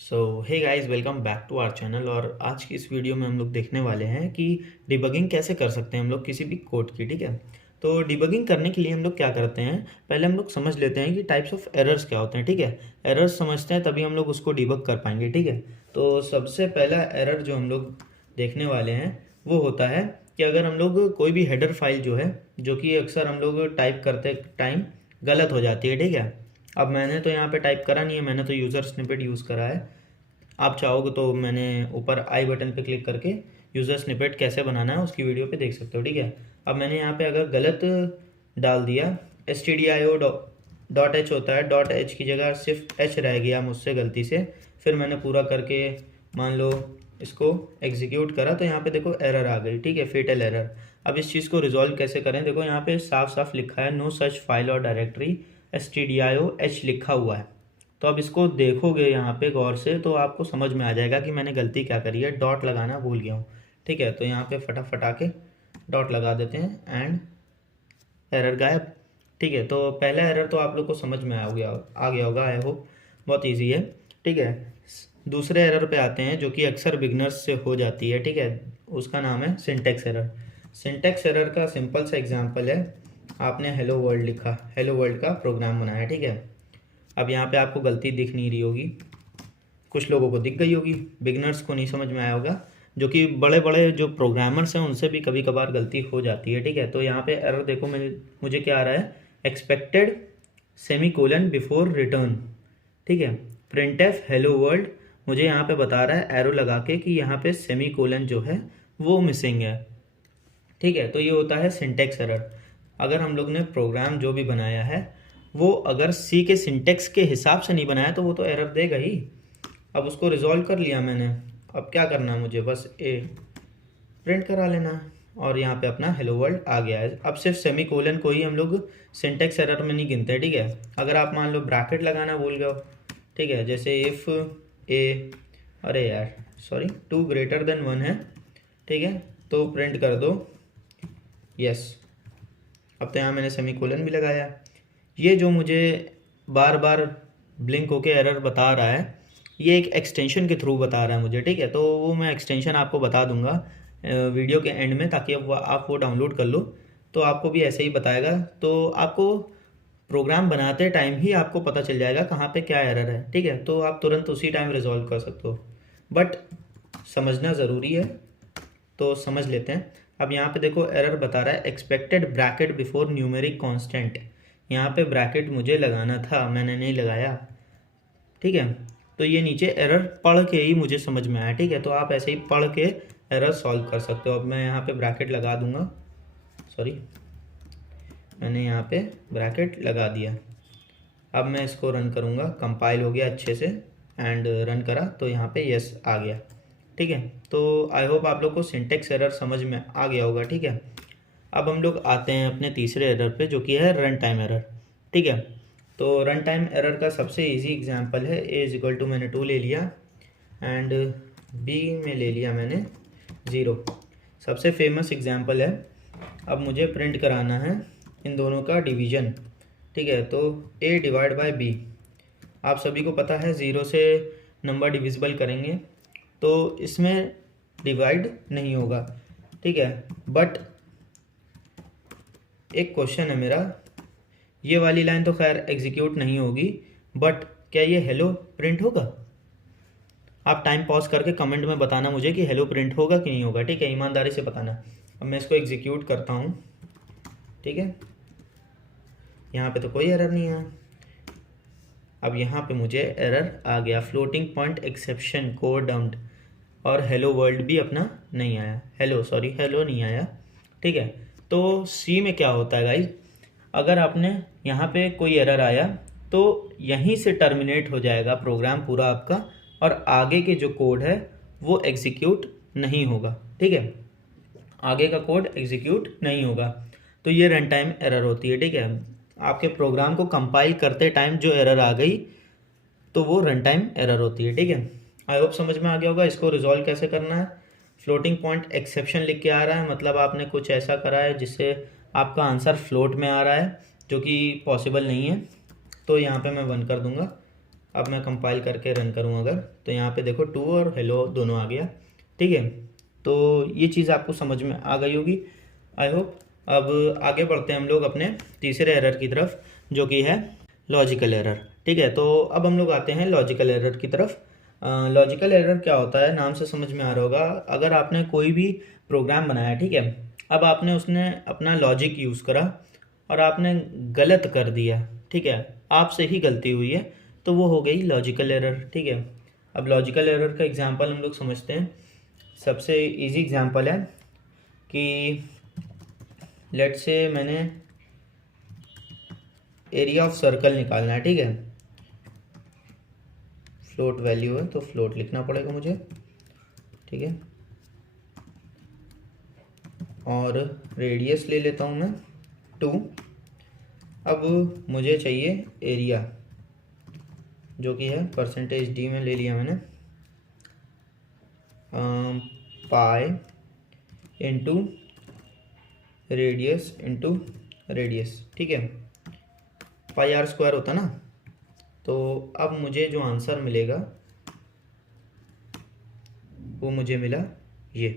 So hey guys, welcome back to our channel. और आज की इस वीडियो में हम लोग देखने वाले हैं कि डिबगिंग कैसे कर सकते हैं हम लोग किसी भी कोड की। ठीक है, तो डिबगिंग करने के लिए हम लोग क्या करते हैं, पहले हम लोग समझ लेते हैं कि टाइप्स ऑफ एरर्स क्या होते हैं। ठीक है, एरर्स समझते हैं तभी हम लोग उसको डिबग कर पाएंगे। ठीक है, तो सबसे पहला एरर जो हम लोग देखने वाले हैं वो होता है कि अगर हम लोग कोई भी हेडर फाइल जो है, जो कि अक्सर हम लोग टाइप करते टाइम गलत हो जाती है। ठीक है, अब मैंने तो यहाँ पे टाइप करा नहीं है, मैंने तो यूज़र स्निपेट यूज़ करा है। आप चाहोगे तो मैंने ऊपर आई बटन पे क्लिक करके यूज़र स्निपेट कैसे बनाना है उसकी वीडियो पे देख सकते हो। ठीक है, अब मैंने यहाँ पे अगर गलत डाल दिया, stdio.h होता है, डॉट एच की जगह सिर्फ एच रह गया मुझसे गलती से, फिर मैंने पूरा करके मान लो इसको एग्जीक्यूट करा तो यहाँ पे देखो एरर आ गई। ठीक है, फेटल एरर। अब इस चीज़ को रिजॉल्व कैसे करें, देखो यहाँ पे साफ साफ लिखा है नो सच फाइल और डायरेक्टरी, stdio.h लिखा हुआ है। तो अब इसको देखोगे यहाँ पे गौर से तो आपको समझ में आ जाएगा कि मैंने गलती क्या करी है, डॉट लगाना भूल गया हूँ। ठीक है, तो यहाँ पे फटाफट आके डॉट लगा देते हैं एंड एरर गायब। ठीक है, तो पहला एरर तो आप लोग को समझ में आ गया होगा, आई होप। बहुत इजी है। ठीक है, दूसरे एरर पे आते हैं जो कि अक्सर बिगनर्स से हो जाती है। ठीक है, उसका नाम है सिंटेक्स एरर। सिंटेक्स एरर का सिंपल सा एग्जांपल है, आपने हेलो वर्ल्ड लिखा, हेलो वर्ल्ड का प्रोग्राम बनाया। ठीक है, अब यहाँ पे आपको गलती दिख नहीं रही होगी, कुछ लोगों को दिख गई होगी, बिगनर्स को नहीं समझ में आया होगा। जो कि बड़े बड़े जो प्रोग्रामर्स हैं उनसे भी कभी कभार गलती हो जाती है। ठीक है, तो यहाँ पे एरर देखो, मुझे क्या आ रहा है, expected semi colon before return. ठीक है, प्रिंट एफ हेलो वर्ल्ड मुझे यहाँ पे बता रहा है एरो लगा के कि यहाँ पे सेमी कोलन जो है वो मिसिंग है। ठीक है, तो ये होता है सिंटेक्स एरर। अगर हम लोग ने प्रोग्राम जो भी बनाया है वो अगर सी के सिंटेक्स के हिसाब से नहीं बनाया तो वो तो एरर देगा ही। अब उसको रिजॉल्व कर लिया मैंने, अब क्या करना है मुझे, बस ए प्रिंट करा लेना है और यहाँ पे अपना हेलो वर्ल्ड आ गया है। अब सिर्फ सेमी कोलन को ही हम लोग सिंटेक्स एरर में नहीं गिनते। ठीक है, अगर आप मान लो ब्रैकेट लगाना भूल गए हो, ठीक है, जैसे इफ़ ए, अरे यार सॉरी, 2 ग्रेटर देन 1 है। ठीक है, तो प्रिंट कर दो यस। अब तो यहाँ मैंने सेमी कोलन भी लगाया। ये जो मुझे बार बार ब्लिंक होके एरर बता रहा है, ये एक एक्सटेंशन के थ्रू बता रहा है मुझे। ठीक है, तो वो मैं एक्सटेंशन आपको बता दूंगा वीडियो के एंड में, ताकि अब आप वो डाउनलोड कर लो तो आपको भी ऐसे ही बताएगा। तो आपको प्रोग्राम बनाते टाइम ही आपको पता चल जाएगा कहाँ पे क्या एरर है। ठीक है, तो आप तुरंत उसी टाइम रिजॉल्व कर सकते हो, बट समझना ज़रूरी है, तो समझ लेते हैं। अब यहाँ पे देखो एरर बता रहा है expected bracket before numeric constant. यहाँ पे ब्रैकेट मुझे लगाना था, मैंने नहीं लगाया। ठीक है, तो ये नीचे एरर पढ़ के ही मुझे समझ में आया। ठीक है, तो आप ऐसे ही पढ़ के एरर सॉल्व कर सकते हो। अब मैं यहाँ पे ब्रैकेट लगा दूंगा, सॉरी मैंने यहाँ पे ब्रैकेट लगा दिया। अब मैं इसको रन करूँगा, कंपाइल हो गया अच्छे से एंड रन करा तो यहाँ पे यस आ गया। ठीक है, तो आई होप आप लोग को सिंटेक्स एरर समझ में आ गया होगा। ठीक है, अब हम लोग आते हैं अपने तीसरे एरर पे जो कि है रन टाइम एरर। ठीक है, तो रन टाइम एरर का सबसे इजी एग्जांपल है ए इज इक्वल टू, मैंने 2 ले लिया एंड बी में ले लिया मैंने 0। सबसे फेमस एग्जांपल है। अब मुझे प्रिंट कराना है इन दोनों का डिवीजन। ठीक है, तो ए डिवाइड बाय बी, आप सभी को पता है 0 से नंबर डिविजिबल करेंगे तो इसमें डिवाइड नहीं होगा। ठीक है, बट एक क्वेश्चन है मेरा, ये वाली लाइन तो खैर एग्जीक्यूट नहीं होगी, बट क्या ये हेलो प्रिंट होगा? आप टाइम पॉज करके कमेंट में बताना मुझे कि हेलो प्रिंट होगा कि नहीं होगा। ठीक है, ईमानदारी से बताना। अब मैं इसको एग्जीक्यूट करता हूँ। ठीक है, यहाँ पे तो कोई एरर नहीं है। अब यहाँ पे मुझे एरर आ गया, floating point exception code dumped, और हेलो वर्ल्ड भी अपना नहीं आया, हेलो नहीं आया। ठीक है, तो सी में क्या होता है गाइज, अगर आपने यहाँ पे कोई एरर आया तो यहीं से टर्मिनेट हो जाएगा प्रोग्राम पूरा आपका, और आगे के जो कोड है वो एग्जीक्यूट नहीं होगा। ठीक है, आगे का कोड एग्जीक्यूट नहीं होगा, तो ये रन टाइम एरर होती है। ठीक है, आपके प्रोग्राम को कंपाइल करते टाइम जो एरर आ गई तो वो रन टाइम एरर होती है। ठीक है, आई होप समझ में आ गया होगा। इसको रिजॉल्व कैसे करना है, फ्लोटिंग पॉइंट एक्सेप्शन लिख के आ रहा है, मतलब आपने कुछ ऐसा करा है जिससे आपका आंसर फ्लोट में आ रहा है, जो कि पॉसिबल नहीं है। तो यहाँ पे मैं 1 कर दूंगा। अब मैं कंपाइल करके रन करूँ अगर, तो यहाँ पे देखो टू और हेलो दोनों आ गया। ठीक है, तो ये चीज़ आपको समझ में आ गई होगी आई होप। अब आगे बढ़ते हैं हम लोग अपने तीसरे एरर की तरफ, जो कि है लॉजिकल एरर। ठीक है, तो अब हम लोग आते हैं लॉजिकल एरर की तरफ। लॉजिकल एरर क्या होता है, नाम से समझ में आ रहा होगा। अगर आपने कोई भी प्रोग्राम बनाया, ठीक है, अब आपने उसने अपना लॉजिक यूज़ करा और आपने गलत कर दिया, ठीक है, आपसे ही गलती हुई है, तो वो हो गई लॉजिकल एरर। ठीक है, अब लॉजिकल एरर का एग्जांपल हम लोग समझते हैं। सबसे इजी एग्जांपल है कि लेट्स से मैंने एरिया ऑफ सर्कल निकालना है। ठीक है, फ्लोट वैल्यू है तो फ्लोट लिखना पड़ेगा मुझे। ठीक है, और रेडियस ले लेता हूँ मैं 2। अब मुझे चाहिए एरिया, जो कि है %d में ले लिया मैंने, pi into radius into radius. ठीक है, पाई r स्क्वायर होता ना। तो अब मुझे जो आंसर मिलेगा वो मुझे मिला ये।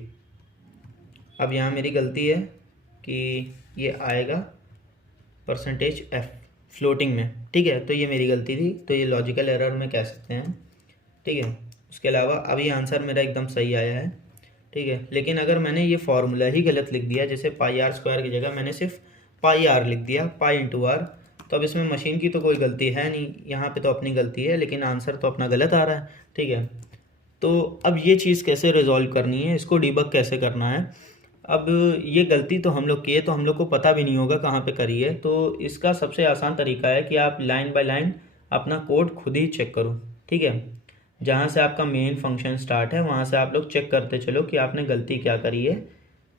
अब यहाँ मेरी गलती है कि ये आएगा %f फ्लोटिंग में। ठीक है, तो ये मेरी गलती थी, तो ये लॉजिकल एरर में कह सकते हैं। ठीक है, उसके अलावा अब ये आंसर मेरा एकदम सही आया है। ठीक है, लेकिन अगर मैंने ये फार्मूला ही गलत लिख दिया, जैसे पाई r स्क्वायर की जगह मैंने सिर्फ पाई r लिख दिया, पाई इंटू r, तो अब इसमें मशीन की तो कोई गलती है नहीं, यहाँ पे तो अपनी गलती है, लेकिन आंसर तो अपना गलत आ रहा है। ठीक है, तो अब ये चीज़ कैसे रिजॉल्व करनी है, इसको डिबग कैसे करना है। अब ये गलती तो हम लोग की है, तो हम लोग को पता भी नहीं होगा कहाँ पे करी है। तो इसका सबसे आसान तरीका है कि आप लाइन बाय लाइन अपना कोड खुद ही चेक करो। ठीक है, जहाँ से आपका मेन फंक्शन स्टार्ट है वहाँ से आप लोग चेक करते चलो कि आपने गलती क्या करी है।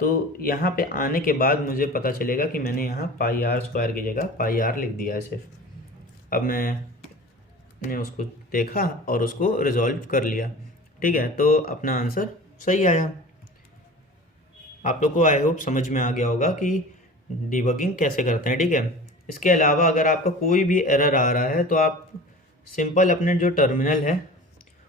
तो यहाँ पे आने के बाद मुझे पता चलेगा कि मैंने यहाँ पाई r स्क्वायर की जगह पाई r लिख दिया है सिर्फ। अब मैंने उसको देखा और उसको रिजॉल्व कर लिया। ठीक है, तो अपना आंसर सही आया। आप लोग को आई होप समझ में आ गया होगा कि डिबगिंग कैसे करते हैं। ठीक है, इसके अलावा अगर आपका कोई भी एरर आ रहा है तो आप सिंपल अपने जो टर्मिनल है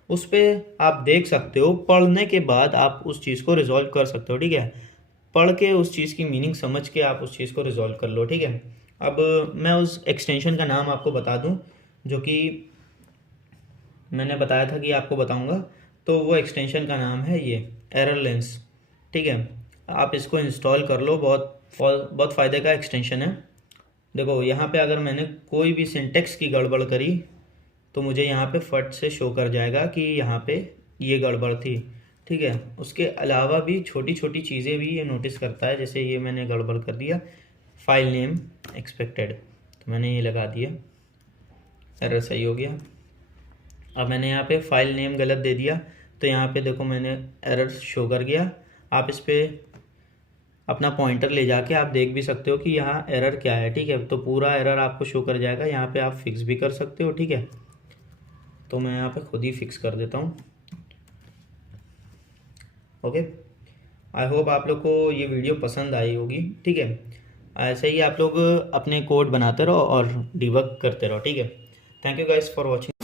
उस पर आप देख सकते हो, पढ़ने के बाद आप उस चीज़ को रिजॉल्व कर सकते हो। ठीक है, पढ़ के उस चीज़ की मीनिंग समझ के आप उस चीज़ को रिजॉल्व कर लो। ठीक है, अब मैं उस एक्सटेंशन का नाम आपको बता दूं जो कि मैंने बताया था कि आपको बताऊंगा। तो वो एक्सटेंशन का नाम है ये एरर लेंस। ठीक है, आप इसको इंस्टॉल कर लो, बहुत फ़ायदे का एक्सटेंशन है। देखो यहाँ पे अगर मैंने कोई भी सिंटेक्स की गड़बड़ करी तो मुझे यहाँ पे फट से शो कर जाएगा कि यहाँ पे ये गड़बड़ थी। ठीक है, उसके अलावा भी छोटी छोटी चीज़ें भी ये नोटिस करता है, जैसे ये मैंने गड़बड़ कर दिया, फाइल नेम एक्सपेक्टेड, तो मैंने ये लगा दिया, एरर सही हो गया। अब मैंने यहाँ पे फाइल नेम गलत दे दिया, तो यहाँ पे देखो मैंने एरर शो कर गया। आप इस पर अपना पॉइंटर ले जाके आप देख भी सकते हो कि यहाँ एरर क्या है। ठीक है, तो पूरा एरर आपको शो कर जाएगा, यहाँ पे आप फिक्स भी कर सकते हो। ठीक है, तो मैं यहाँ पे खुद ही फिक्स कर देता हूँ। ओके, आई होप आप लोग को ये वीडियो पसंद आई होगी। ठीक है, ऐसे ही आप लोग अपने कोड बनाते रहो और डिबग करते रहो। ठीक है, thank you guys for watching.